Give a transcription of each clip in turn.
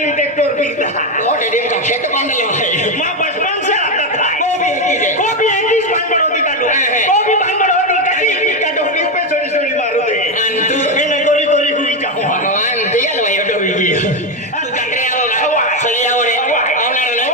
दिन ट्रैक्टर पीता तो डेडिंग का खेत बांधले भाई मां बचपन से आता था को भी एक ही बांधड़ होती का को भी बांधड़ होती का डोरी पे छोड़ी छोड़ी मारो दे अंतु मैंने गोरी गोरी हुई जाओ भगवान दिया लो ये डोरी की तू ककरे आओ सही आओ रे आओ ना लो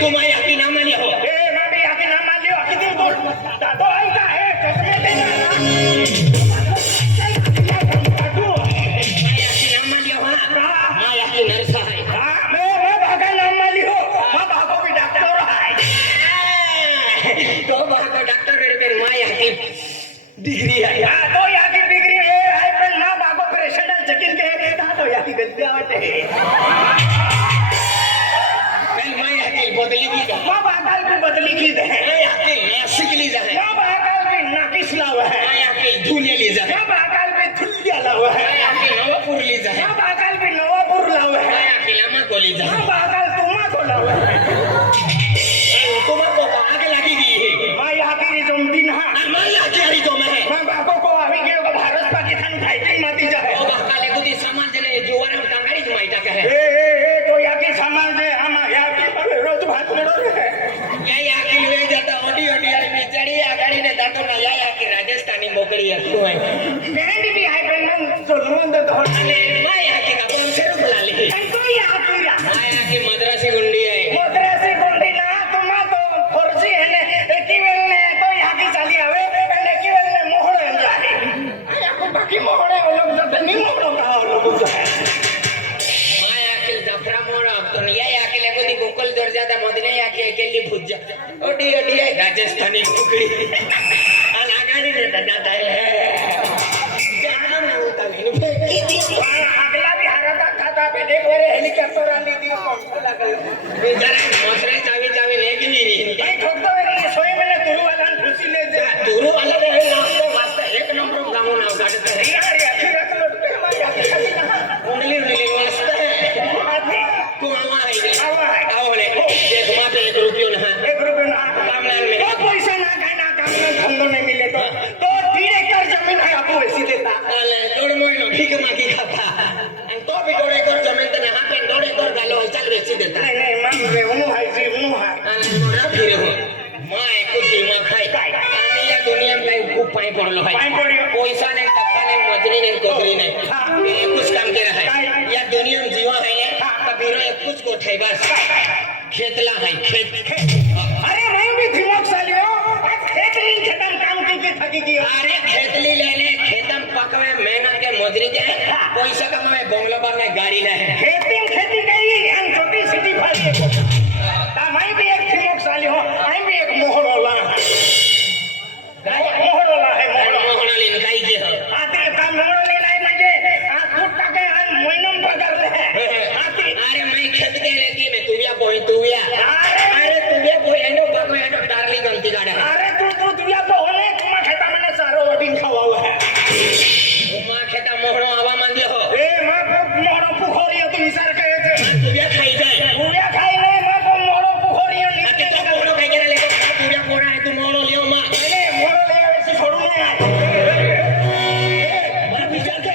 तू माझी आखी नाम आली हो ए मामी आखी नाम मानली हो किती बोल दादो ऐका हे कसले ते ना दादो माझी आखी नाम आली हो माझी आखी नर्स आहे मैं भागा नाम मानली हो मैं भागो भी डॉक्टर आहे तो भाग डॉक्टर रे माझी आखी डिग्री आहे हा तो याकी डिग्री आहे पण ना भागो प्रेशर चकिन के दादो याकी गद्दे आवते माझी आखी बदली की का मैं भागाल भी बदली की दे माझी आखी नाशिकली जाते मैं भागाल भी नाकिस लावा है माझी आखी धुलेली जाते मैं भागाल भी थुल्लिया लावा है माझी आखी नवापूरली जाते मैं भागाल भी नवापूर लावा है माझी आखी लामाकोली मैं जाते भागाल तुमा को लावा है तुम्हारे को आगे लगी गई मैं याकी री जमती ना माझी आखी हरी तो मैं मैं बाको को आवी गेलो को भारत पाकिस्तान खायची माती जाए ओ बाकाले कुती समाज ने जीवाना टांगाडीच माहिती का है ए तो याकी समाज है हम याकी पर रोज भात मिळो रे या आखी वे जाता ओडी ओडी आणि बिचारी आगाडी ने जातो ना या आखी राजस्थानी मोकळी असतो आहे बैंड भी है पण सोलमन दे धोर आणि माय आखी का पण फेर बुलाली तो याकी रा माय आखी मद्रासी गुंडी आहे मद्रासी गुंडी ना तुमा तो फर्जी है ने एकी वेल ने तो याकी चाली आवे आणि एकी वेल ने मोहळ जाए याको बाकी मोहळे लोग जाते नि मोहळ का लोग जाए माय आखी जफरा मोड तो या आखी ले कोती गोकुल दर जाता मदने आखी अकेली भुज जा ओडी ओडी आहे राजस्थानी मोकळी आणि आगाडी ने जाता है जाना ना होता नहीं अगला भी हराता खाता पे देख मेरे हेलीकॉप्टर आली दी कौन लागल जरा मसरे चावी चावी लेगी नहीं भाई ठोकतो है सोई मैंने तुरु वाला खुशी ले जा तुरु वाला रे नाचते मस्त एक नंबर गावो ना गाडत है यार या फिर तो लुटते हमारी आती खाती ना उंगली उंगली मस्त है आती तू आवा है आवा है आओ ले देख वहां पे 1 रुपया ना एक रुपये ना कामलान में तो पैसा ना खाना काम ना धंधो नहीं मिले तो 3 एकड़ जमीन है आपको वैसी देता अले दोड मोइनो भीख मागी खाता आणि तो भी 2 एकर जमीन तने हाथ में 2 एकर गालो हलचल बेची देता नहीं नहीं माम रे उनु है जी उनु है आणि मोरा फिरे हो माय को दिमा खाय आम्ही या दुनिया में खूप पाई पडलो है पाई पडलो. पैसा नाही टक्का नाही मजरी नाही कोकरी नाही ये कुछ काम केला है या दुनिया में जीवा है ने कबीरो एक कुछ को ठाई बस खेतला है खेत अरे नहीं भी दिमाग सालियो खेत नहीं खेतम काम की थकी की अरे खेतली लेने खेतम पकवे मेहनत के मजरी के पैसा कमावे बंगला पर नहीं गाड़ी नहीं खेती गई हम छोटी सिटी फाली मैं भी एक दिमाग सालियो मैं भी एक मोहरोला मोहरोला है मोहना लेन काही के आती काम मोहरो लेना है मुझे फूट टाके हम मोइनम पगार ले आती अरे मैं खेत के लेती मैं तुविया बोई तुविया अरे तुविया बोई एनो बाको एनो डार्ली गंती गाड़ा अरे तू या तो होने तुम खेता मैंने सारो वडिंग खावा हुआ है मां खेता मोहनो आवा मान दियो ए मां मोहरो पुखोरी तू इशार कहे थे तुविया खाई जाए तुविया खाई नहीं मां को मोहरो पुखोरी आके तो मोहनो खाई के ले तुविया कोना है तू मोहनो लियो मां अरे मोहरो ले ऐसे छोड़ू नहीं मां विचार के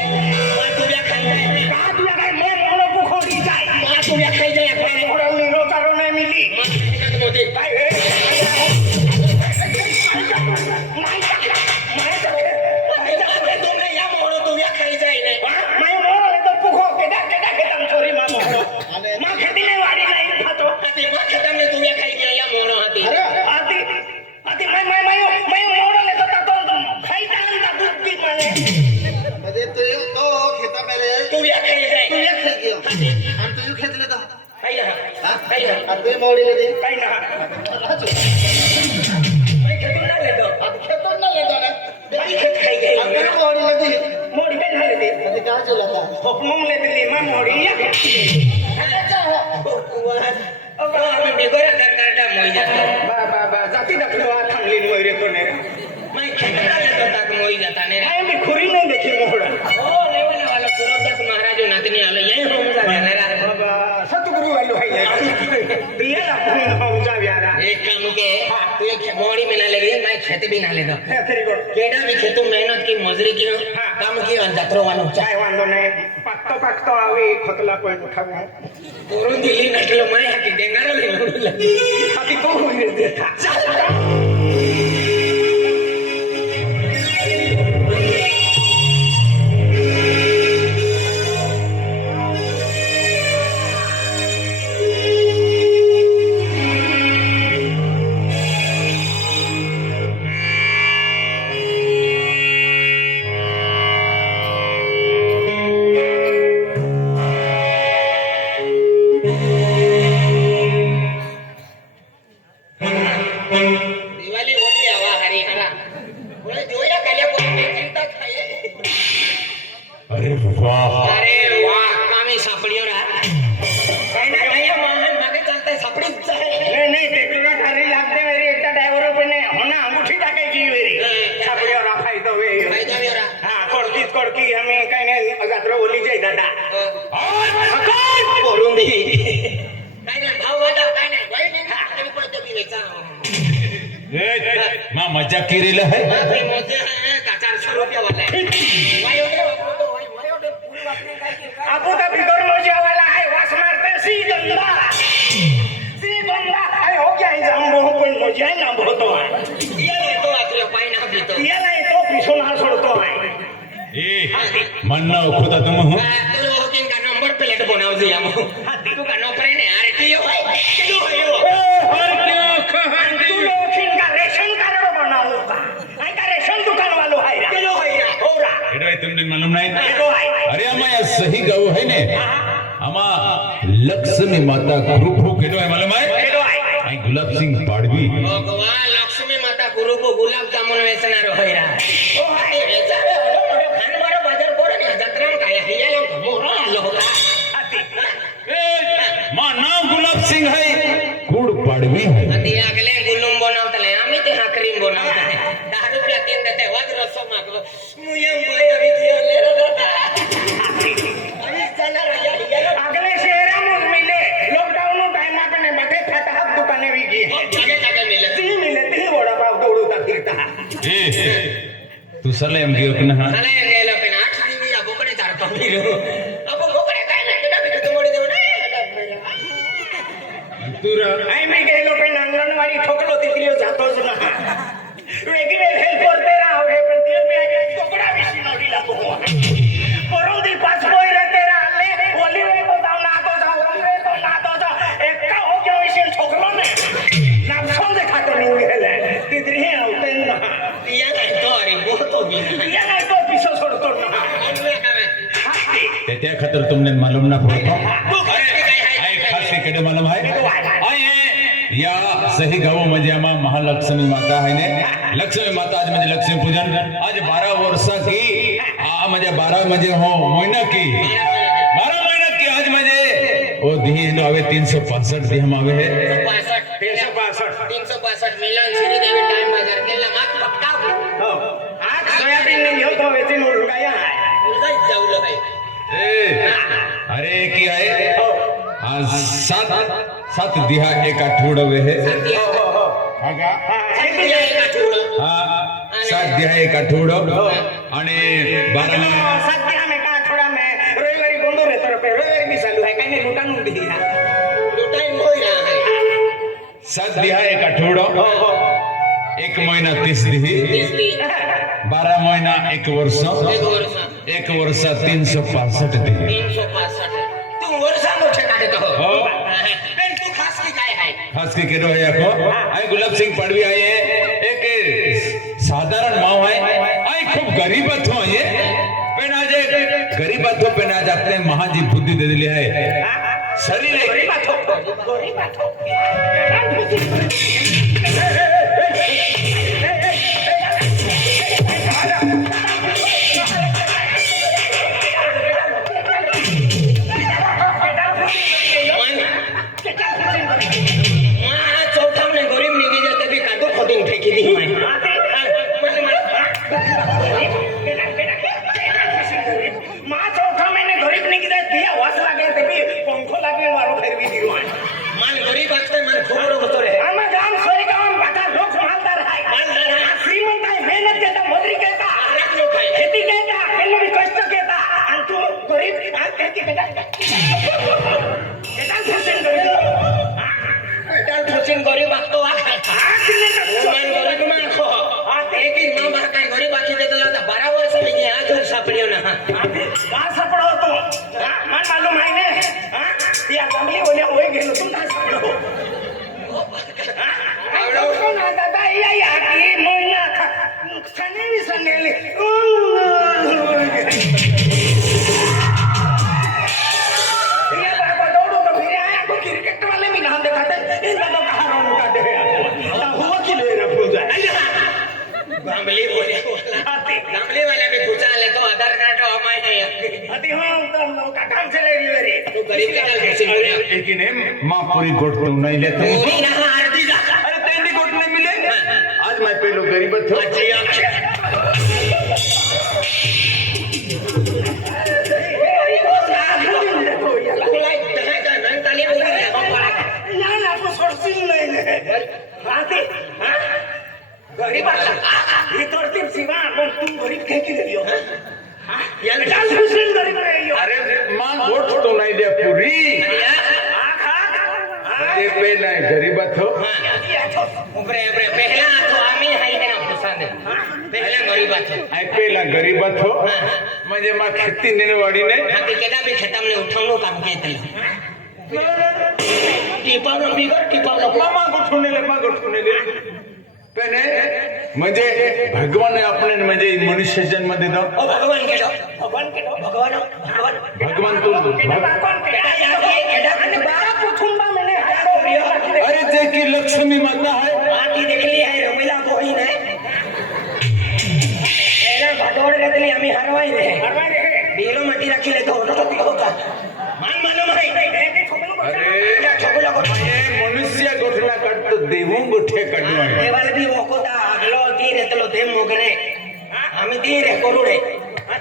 मां तुविया खाई जाए कहा तुविया खाई मैं मोहरो पुखोरी जाए मां तुविया खाई जाए अपने मोहरो नीरो तारो नहीं मिली मां कितना मोती भाई तुमने या मोहनो तुविया खाई जाए ने मैं मोहरो ले तो पुखो केडा केडा केडा छोरी मां मोहरो मां खेती नहीं वाड़ी नहीं खातो आती मां खेता में तुविया खाई गया या मोहनो आती आती आती मैं मोहरो ले तो खाई जान दा दूध पी माने म्हणजे तो खेता मेरे तुविया खाई जाए तू एक खेत घेऊ आणि तुझी खेतले तर खाई रहा खाई रहा आणि तू मोडीले दे काही ना मैं खेती ना ले दो आता खेतच नाही येतो ना भाई खेत खाई गई आणि तू मोडीले दे मोड़ी पे ना ले दे म्हणजे काय झालं आता हुकमुम ले दिल्ली मां मोड़ी या अब हमें बेगोरा सरकारटा मोई जाता बा जाती दाखलो थांगली मोई रे कोने मैं खेतना लेतो तक मोई जाता ने मैं भी खुरी नहीं देखी मोहड़ा ओ लेवल वाला सुरदास महाराज नातनी आलो यही होम जाने रे बाबा सतगुरु वालो है दिया ना खून हो जा यारा एक काम के तू एक मोड़ी में ना ले गई मैं खेत भी ना ले दो तेरी गोड़ केडा भी खेतू मेहनत की मजूरी की काम की जत्रो वालो चाय वांदो ने पक्तो आवी खोतला कोई उठावे पोरून दिली नटलो मैं हाकी डेंगारो ले हाथी तो हुई देता चल सापडियो रा काय ना काय मागे चालतंय सापडीच आहे नाही ते तुला ठारी लागते वेरी एकदा ड्रायव्हर पण हो ना अंगुठी टाकायची वेरी सापड्यावर राखायचं वेळी फायदा वेरा हा कोडकी आम्ही काय नाही गात्र ओलीचे दादा करून दे काय नाही भाव वाटा काय नाही वाई नाही तुम्ही पडते बी वेचा मा मजाक केलेलं आहे बापरे मोजे आहे का 400 रुपये वाला आहे वाई एवढे वापरतो वाई एवढे फुल वापरे काय केलं काय आपू का बिगर मोजावाला आहे वास मारते सी गंगा आहे हो क्या जांबो पण मोजा आहे ना भोतो आहे ये तो आतले पाय ना बीतो याला तो पिसून हा सोडतो आहे ए म्हणणं खुदा तुम हो तुलो होकिन का नंबर प्लेट बनाव दिया मो तू का नौकरी ने अरे कियो किलो हो तू लोखीन का रेशन कार्ड बनावू का नाही का रेशन दुकान वालो आहे रा किलो आहे हो रा एडवाय तुमने मालूम नाही किलो आहे अरे आमा या सही गाव है ने आमा लक्ष्मी माता ग्रुप केडवाय मालूम आहे किलो आहे आई गुलाब सिंह पाडवी भगवान लक्ष्मी माता गुरु को गुलाब जामुन वेचणार होयरा ओ हाय वेचावे खान मारो बाजार पोरे ने जत्राम काय हियाला मोरा आलो होता मा नाव गुलाब सिंह है गुड़ पाडवी है अति अगले गुलुम बनवतले आम्ही ते हाकरीम बनवतले 10 रुपया तीन देते वाज रसो मागलो मुयम भाई अभी दियो ले रहा अभी चला राजा हियाला अगले शहरामध्ये मिले लॉकडाऊन टाइम आपण बघे फटाक दुकाने विकी जगे जगे मिले ती मिले ती वडापाव दौडूता फिरता ए तू सरले एम गियो कि ना मला गेलो पण 8 दिवस बोकडे चारतो फिरो अब बोकडे काय नाही केडा बिटो मोडी देऊ ना तू रा आई मी गेलो पण अंगणवाडी ठोकलो तिकडे जातोच ना वेगळी हेल्प करते राव हे प्रति मी कोकडा विषय नोडी लागो परोदी पाच पोई रहते राले ओली वे तो जाऊ ना तो एका हो गया विषय ठोकलो ने नापसों दे खातो निऊ गेले तितरी हे होते ना या काय तो अरे बहुत हो गया या नाही तो पिसो सोडतो ना अनुया काय त्या खातर तुमने मालूम ना पडतो अरे काय आहे आई खास के केडे मालूम है आई या सही गाव म्हणजे आमा महालक्ष्मी माता आहे ने लक्ष्मी माता आज म्हणजे लक्ष्मी पूजन आज 12 वर्ष की म्हणजे 12 म्हणजे हो महीना की 12 महीना की आज म्हणजे ओ दी नो आवे 365 दी हम आवे है 365 मिलन श्री देवी टाइम बाजार केला माग पक्का हो आज सोयाबीन ने घेतो वेची मुलगा आहे उलगाई जाऊलं भाई ए अरे की आहे आज सात दिहा एक आठवडे है सत्या सत्या एक आठवडं हा 7 दिहा एक आठवडं आणि 12 महिने सत्या में का थोड़ा में रविवारी बंदो रे तरफ रविवारी भी चालू है कहीं लुटान दी लुटाई होई रहा है 7 दिहा एक आठवडं 1 महिना 30 दिही इसलिए 12 महिना 1 वर्ष एक वर्ष 1 वर्ष 365 दिही 365 तू वर्षा मोठे काढत हो हो पण तू खास की काय आहे खास की केडो है को आई गुलाब सिंह पडवी आए एक साधारण माव है आई खूब गरीब अथो ये पण आज गरीब अथो पण आज आपने महाजी बुद्धि दे दिली है शरीर चौथा ने गरीब निघी जाते भी कादो खोदून फेकी दी माँ चौथा महीने गरीब नहीं किधर दिया वास लगे थे भी पंखो लगे वारो फिर भी दियो मान गरीब असते मन खोबरो होतो रे आम्हा गाम सोरी गाम बाटा लोक मालदार है मालदार आहे. श्रीमंत है मेहनत करता मजुरी करता आरक लोक आहे खेती करता केलो भी कष्ट करता आणि तू गरीब खेती करता केटा फुसेन गरीब डाल फुसिन गरीब असतो वा खायचा मान गरीब मान खो एक ही मां बा काय गरीब आखी देतला आता 12 वर्ष म्हणजे आज सापडियो ना का सापडो तो मन मालूम है ने या कमली ओले होय गेलो तू का सापडो आवडो ना दादा या की मोइना सने भी सनेले या बाबा दौड़ो तो फिर आया को क्रिकेट वाले भी नाम दिखाते इन दोनों कहां रन का दे हुआ कि ले रे पूजा गामली बोले गामली वाले भी पूछा ले तो आधार कार्ड हमारे नहीं अति हम तो काटा चले रे तू गरीब केला घेशील पुण्या. लेकिन माँ पूरी गोट तो नहीं लेते पूरी ना अर्धी जा. अरे तेरी गोट नहीं मिले आज मैं पहलो गरीब था आजी आखे. तुला इतकं काय नाही चालेल बोलू नये, बापाला. नाही आपण सोडतील नाही राहते गरीब ही तोडतील शिवा आपण तू गरीब खेची दिली हो याला चाल दुसरी गरीब रही हो अरे माँ गोट तो नहीं ले पूरी ते पहला गरीब थो उपरे उपरे पहिला तो आम्ही हाय ना पुसांद पहिला गरीबाचं आई पहला गरीब थो म्हणजे माँ खेती नेवाड़ी ने हाती केदा बी खेतामध्ये उठवणं काम केलं टिपावलं बिगर टिपावलं मामा गोठवणे ले पण म्हणजे भगवान आपण म्हणजे मनुष्य जन्म दिला ओ भगवान केडो भगवान केडो भगवान भगवान तू भगवान केडा केडा आणि बारा कुटुंबा मैंने हारो प्रिय अरे जे की लक्ष्मी माता है आती देखली आहे रमिला बहीण आहे एला भाटवड घेतली आम्ही हरवाई रे बेलो माटी राखीले तो होता मान मानो माई अरे ये मनुष्य गोठला काढतो देवू गोठे काढलो देवाला बी वकोता आगलो तीर येतलो देव मोगरे आम्ही तीर हे करूडे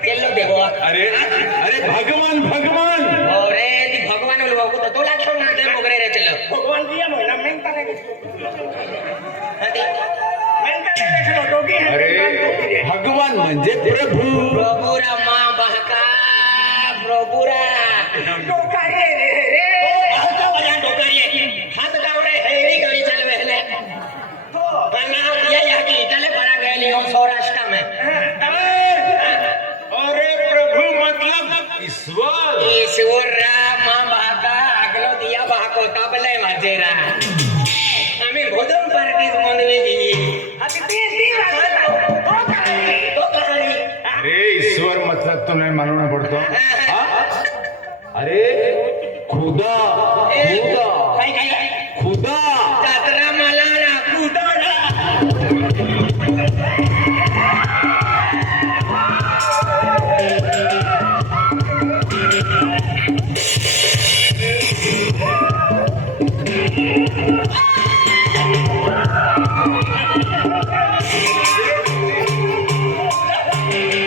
केल्लो देव अरे अरे भगवान भगवान अरे ती भगवान वकोता तो लागतो ना देव मोगरे रे चलो भगवान दिया महिना मेहनत नाही हाती मेहनत नाही दोघी अरे भगवान म्हणजे प्रभू प्रभुरा मां बहका प्रभुरा डोकारे रे बहका बजा डोकारिये हात गावडे हेरी गाडी चालवे हेले तो या की चले पड़ा गए हो सौराष्ट्र में अरे प्रभु मतलब ईश्वर ईश्वर मां बहका अगलो दिया बहको तबले मजेरा आम्ही भोजन पार्टीत मनवी दिली आता ते तो कहाणी अरे ईश्वर मतलब तो नहीं मालूम पड़ता हाँ? अरे खुदा खुदा काय काय खुदा जात्रा मला ना कुदाना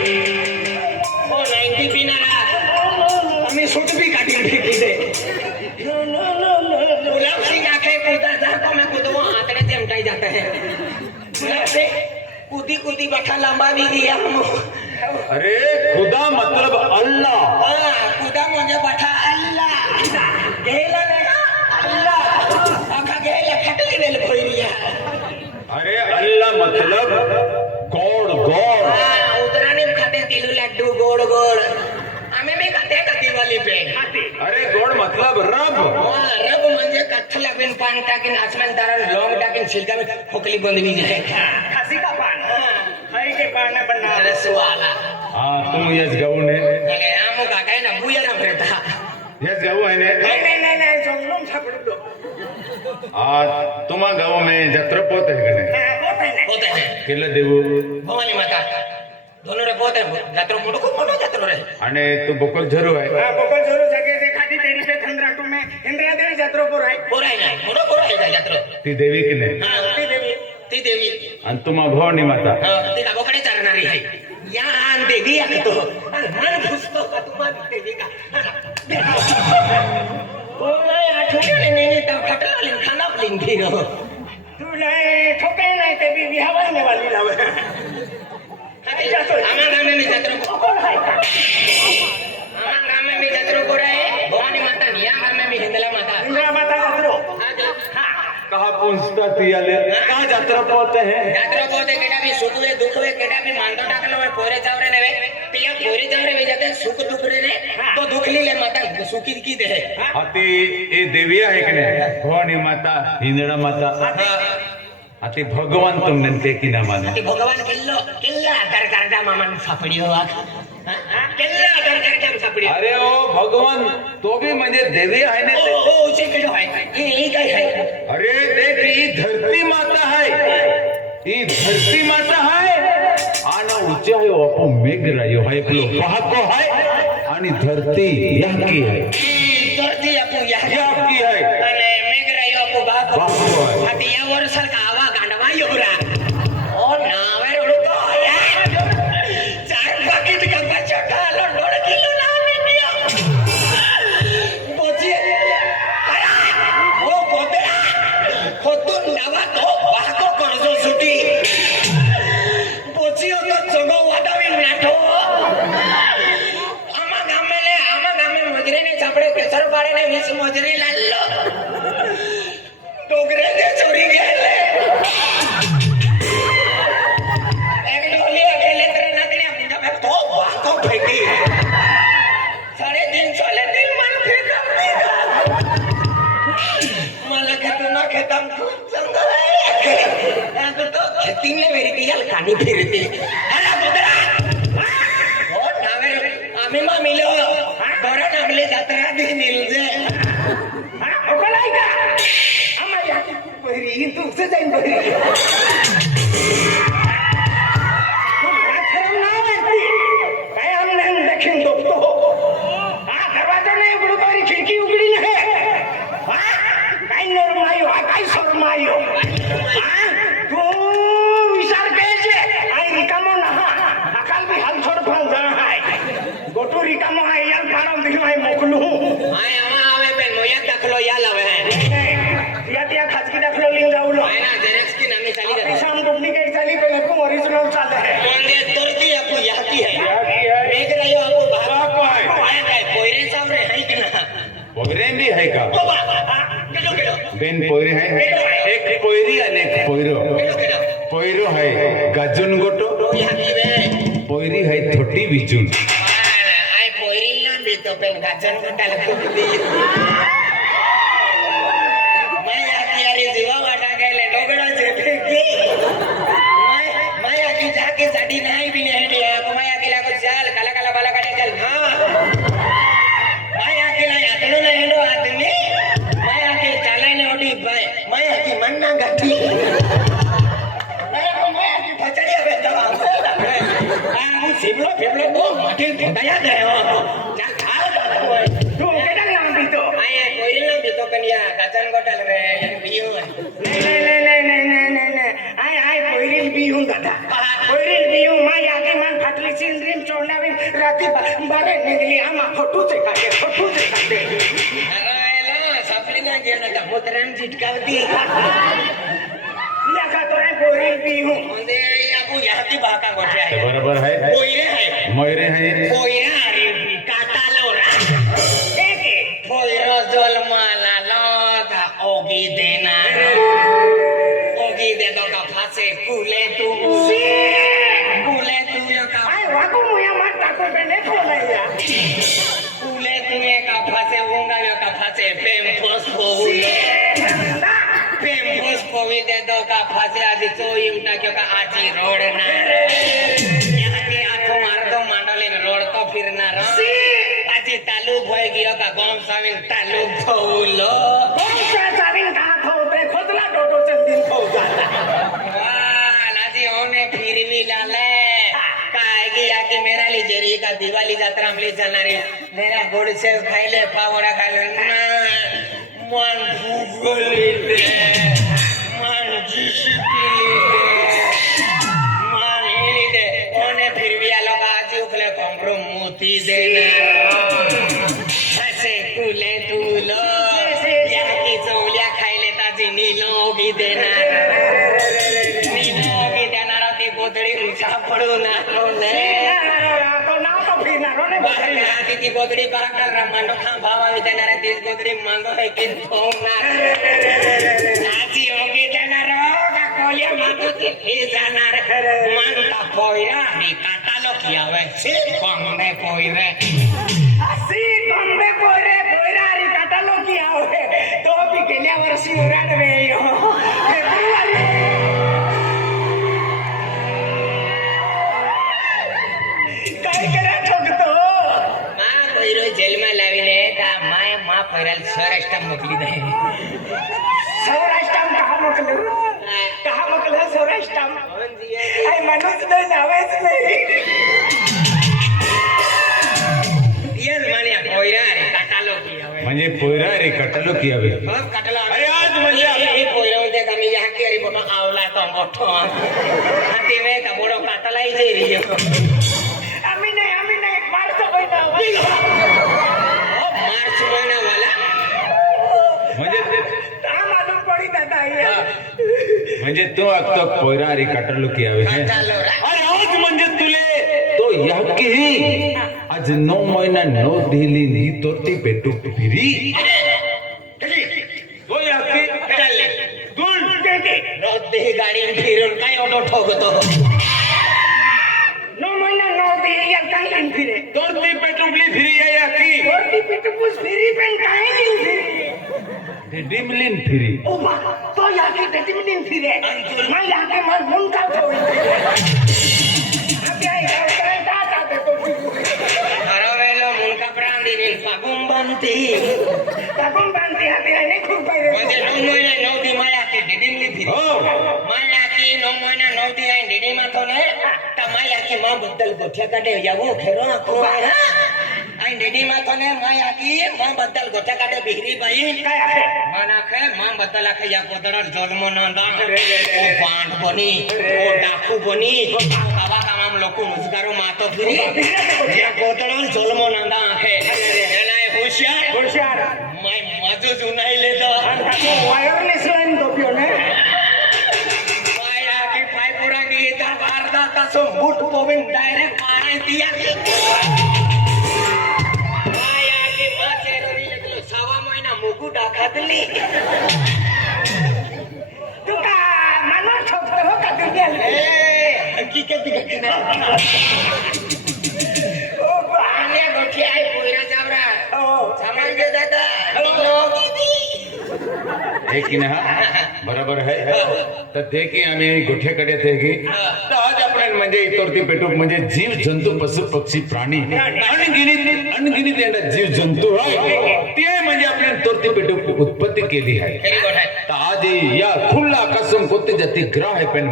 ओ 90 पिनारा आम्ही सूट भी काटी फेंकी दे गुलाब सिंह आखे कूदा जा तो मैं कूदूं आंकड़े चिमटाई जाता है गुलाब से कूदी कूदी बैठा लंबा भी गया हम अरे खुदा मतलब अल्लाह कूदा मुझे बैठा अल्लाह गेला ना अल्लाह आखा गेला खटली वेल खोई रिया अरे अल्लाह मतलब गॉड गॉड उतराने खाते तिलू लड्डू गोड गोड आम्ही भी खाते का दिवाळी पे अरे गॉड मतलब रब रब म्हणजे कच्छ लागेन पान टाकीन आसमान तारा लॉंग टाकीन छिलका में खोकली बंद भी जाए खासी का पान है के पान बनना रसवाला हाँ तुम यस गाऊ ने अरे आमो काकाय ना बुयारा फिरता यस गाऊ है ने नाही जमलून सापडलो तुम्हा गाव में जत्रा पोत है कने होते हैं केला देऊ भवानी माता दोनों रे बहुत है जात्रो मोटो खूप मोठो जात्रो रे आणि तो बकोल झरू आहे बकोल जरूर जगे से खादी तेरी पे खंडराटू में इंद्रिया देवी जत्रोपुर आहे पोराय नाही मोठो पोराय आहे जात्रो ती देवी की नाही हां ती देवी आणि तुम्हा भवानी माता ती गावाकडे चालणारी आहे या आन देवी आखतो मन घुसतो का तुम्हाला देवी का ओय आठवणे नेने तर खटला लिन खाना प्लिन थी हो तू नाही ठोके नाही ते भी विहावाने वाली लावे आम्हा गामे में जत्रो को रहे भवानी माता निया घर में भी हिंदला माता इंद्रिया माता जत्रो कहा पूछता थी आले कहा जत्रा पोत है जात्रा पोते केटा भी सुख वे दुख वे केटा भी मानतो टाकलो वे पोरे चावरे ने वे पिया पोरे चावरे वे जाते सुख दुख रे ने तो दुख ली ले माता सुखी की दे अति ए देवी आहे की नाही भवानी माता हिंदडा माता अति भगवान तुमने ते की ना माने ती भगवान किल्ला आधार कार्डा मामान सापडी हो आख किल्ला आधार कार्डा सापडी अरे ओ भगवान तो भी म्हणजे देवी आहे ने ते. ओ उसे केडो है ये काय है अरे देख ही धरती माता है ही धरती माता है आणि उच्च आहे आपो मेघ रायो आहे आपलो पहाको आहे आणि आणि धरती याकी आहे धरती आपण याकी आहे અને મેઘરાયો આપો બાપ બાપો आहे. હાથી યા વરસાદ કા આવા ગાંડવા યોરા ઓ નાવે ઓળો તો યાર ચાર પાકીટ કા બચ્ચા ડાલો 1.5 કિલો ના મીડિયા પોચી ઓ પોતરા ખોતો નવા તો બાકો કરજો છૂટી પોચીઓ તો ચગો વાડાવી નાઠો આમાં ગામે મજરે ને ચાપડે કેસર પાડે ને 20 મજરી લાલ્લો टोकरे दे चोरी गेले एक डोली अकेले तेरे नदीने मुंडा में तो बाको फेंकी 350 ले दिल मन फेंका मला खेतमा खेतम खूप जंगल आहे तो खेती में मेरी पियल कानी फिरती अरे पुत्रा ओ नावे आम्ही मा मिलो बरं नामले जात्रा दी मिलजे ओकलाय का आम्हाला याची खूप बहिरी ही तुमचं जाईन बहिरी काय आमने देखील दोघतो हा दरवाजा नाही उघडू तरी खिडकी उघडी नाही हा काय नरमायो हा काय सरमायो हा तू विचार केजे आई रिकामो ना अकाल बी हाल छोड पण जा हाय गोटू रिकामो हाय याल पाडम दिलो हाय मोकलू आय आमा आवे पेन मोया दाखलो या लावे या त्या खाजगी दाखलो लिंग जाऊलो आय ना जेरेक्स की नामी चाली जाते शाम डुप्लिकेट चाली पे को ओरिजिनल चाले है मोंडे तरती आपको याकी है याकी आहे मेघरायो आपको बाको आहे. आय काय पोयरे सामने है की ना वगैरे बी आहे का ओ बा केलो केलो बेन पोयरे आहे एक पोयरी आणि एक पोयरो केलो पोयरो आहे गाजून गोटो याकी वे पोयरी आहे थोटी विचून आय पोयरी ना बीतो पेन गाजन गोटाल कुकली मैं याकी यारी जीवा वाटा गेले डोगडा जे फेकी मैं याकी जाके साठी नाही भी नाही रे को मैं याकी लागो चल काला काला बाला काटे चल हां मैं याकी ना यातनो ना हेडो आदमी मैं याकी चाले ने ओडी भाई मैं याकी मन ना गठी मैं याकी फचड़िया बेटा હું સિબલો ફેબલો બહુ મોટી દયા ગયો ચાલ ખાવ तू केडा नाम बीतो આયે કોઈ ના બીતો કન્યા કાચન ગોટલ રે બીયો नाही आय आय पोयरील बिहून दादा पोयरील बिहून मा यागे मान फाटली सिंद्रीम चोंडावी राती बारे निघली आमा फोटूचे काढे અરે લો સપલી ના ગયો ને મુતરામ ચીટકાવતી या खातोय पोयरील बिहून म्हणजे आपू याती बाका गोठे आहे बरोबर आहे कोयरे आहे मोयरे आहे कोयरा अरे काटालो रा कोयरो जलमाला लोधा ओगी देणार ओगी दे दो का फासे कुले तू यो का आय वागू मुया मात टाको पेने फोनया कुले तू ये का फासे उंगा यो का फासे पेम फोस्फोले पेम फोस्फोवी दे दो का फासे आजी चोई उठा क्यों का आजी रोड ना यहाँ के आँखों मार दो मांडले रोड तो फिरना रो आजी तालुक होय गियो का गॉम साविंग तालुक भौलो कोणत्या चावीन का होते खोदला डोडो चंदीन खो जाता वाह नाजी होने फिरवी लाले काय की आके मेरा ली जेरी का दिवाली यात्रा हमली जाणारी मेरा गोड से खायले पावडा खायले ना मन भूगोली दे मन जिसकी मन हिली दे होने फिरवी आलो का आजी उकले कमरो मोती देना ऐसे कुले तुलो याकी चौल्या खायले ताजी नीलोगी देणार नीलोगी देणार ती गोदडी उंचा पडून आलो ने तो नाव तो फिरणार ने बाहेर आधी ती गोदडी बाकाल रामांडो खांबावा देणार ती गोदडी मांगो है की ठोंगणार आजी ओगी देणार का कोल्या मागो ती हे जाणार मानता पोयरा मी काटालो कियावे से कोंबे पोयरे असी बंबे पोरे पोयरारी काटालो की आवे तो भी गेल्या वर्षी उराड वे फेब्रुवारी काय करा ठोकतो માં પોયરો જેલમાં લાવીને તા માએ માં પોયરાલ સૌરાષ્ટ્ર મોકલી દે સૌરાષ્ટ્ર कहा मोकलं सौराष्ट्र आई माणूस नाही नावायच नाही ये म्हणजे पोयरा रे कटलो की हवे मग कटला अरे आज म्हणजे हे पोयरा म्हणते का मी या केरी बोला आवला तो मोठो हाती मे का बोडो कातलाई जे रे आम्ही नाही मार्च महिना मार्च महिना वाला म्हणजे मालूम पडी दादा म्हणजे तो अक्तो पोयरा रे कटलो की हवे कटलो रा अरे आज म्हणजे तुले तो याकी आज 9 महिना 9 दिली ही तोरती पेटू फिरी तो याकी चालले गुड रोज दे गाडी फिरून काय ऑटो ठोकतो 9 महिना 9 दिवस या काय फिरे तोरती पेटुकली फिरी आहे याकी वरती पिटुपूस फिरी पण काय नाही फिरी डिमलिन फिरी ओ बा तो याकी टेटिमिन फिरे मग याकी मग मुन का ठेवली आता गाव करता आता तो हरवलेलो मुलका प्राण दिली पागुम बनती टाकून बांधते हाते आणि खूप पाहिजे म्हणजे 9 महिना 9 दी माया की डिडिमली फिरी हो माया की 9 महिना 9 दी आहे डिडी मातो नाही तर माया की मा बद्दल गोठ्या काढे यावो खेरो आखो आहे आणि डिडी मातो ने माया की मा बद्दल गोठ्या काढे बिहरी बाई काय आहे माना खे मा बद्दल आखे या गोदडर जन्म नंदा ओ बांध बनी ओ डाकू बनी ओ कावा कामाम लोक मुजगारो मातो फिरी या गोदडर जन्म नंदा आखे एनाय होशियार माय माझो जुनाईले तो वायरलेस लाईन दोपियो ने पाया की पाय पुरा की इधर वारदा तासो बूट पोविंग डायरेक्ट मारे दिया पाया की माचे रोरी लगलो 6 महिना मुकू टाकतली तू का मला छोटं हो का दुनिया ए हकीकत घटना ओ बा आले गोठी आई पोयरा जावरा ओ समझ गए दादा नोगी दी है की ना बरोबर है तर ते की आम्ही गोठ्याकडे ते की तर आज आपण म्हणजे इतरती पेटूक म्हणजे जीव जंतू पशु पक्षी प्राणी अनगिनित येणार जीव जंतू आहे ते म्हणजे आपल्या तोरती पेटूक उत्पत्ती केली आहे खरी गोठ आहे तर आज या खुला आकाशम कोणते जाती ग्रह आहे पण